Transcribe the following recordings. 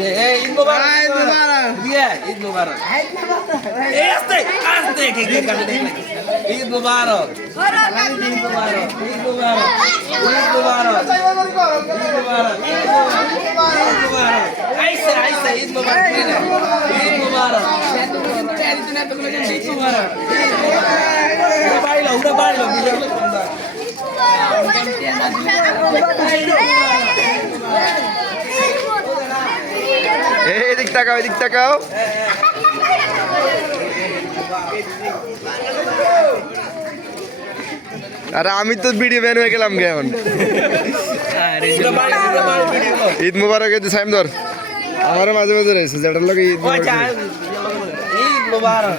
ঈদ মুবারক দিয়া ঈদ মুবারক এই আস্তে আস্তে কে কে কাটে ঈদ মুবারক ঈদ মুবারক ঈদ মুবারক ঈদ মুবারক ঈদ মুবারক ঈদ মুবারক আইসা আইসা ঈদ মুবারক ঈদ মুবারক ঈদ মুবারক বাইলো উড়া বাইলো বিজয় সুন্দর এদিক তাকাও এদিক তাকাও আরে আমি তো ভিডিও ব্যান হয়ে গেলাম এখন ঈদ মুবারক ঈদ সাইম ধর আমারও মাঝে মাঝে রয়েছে যেটার লোক ঈদ ঈদ মুবারক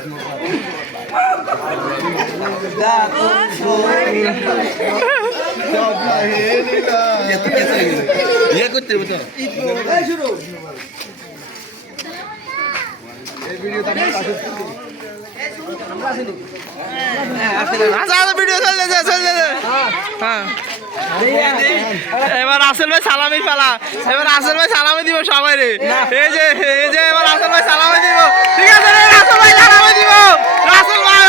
ইয়ে করতে হবে তো ভিডিও এবার আসল ভাই সালামি পালা এবার আসল ভাই সালামি দিব সবাই রে এই যে এবার আসল ভাই সালামি দিব ঠিক আছে রে আসল ভাই সালামি দিব আসল ভাই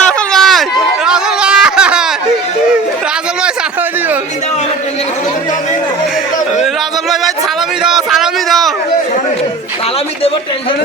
সালামি দিব রাসেল ভাই ভাই সালামি দাও সালামি দেব টেনশন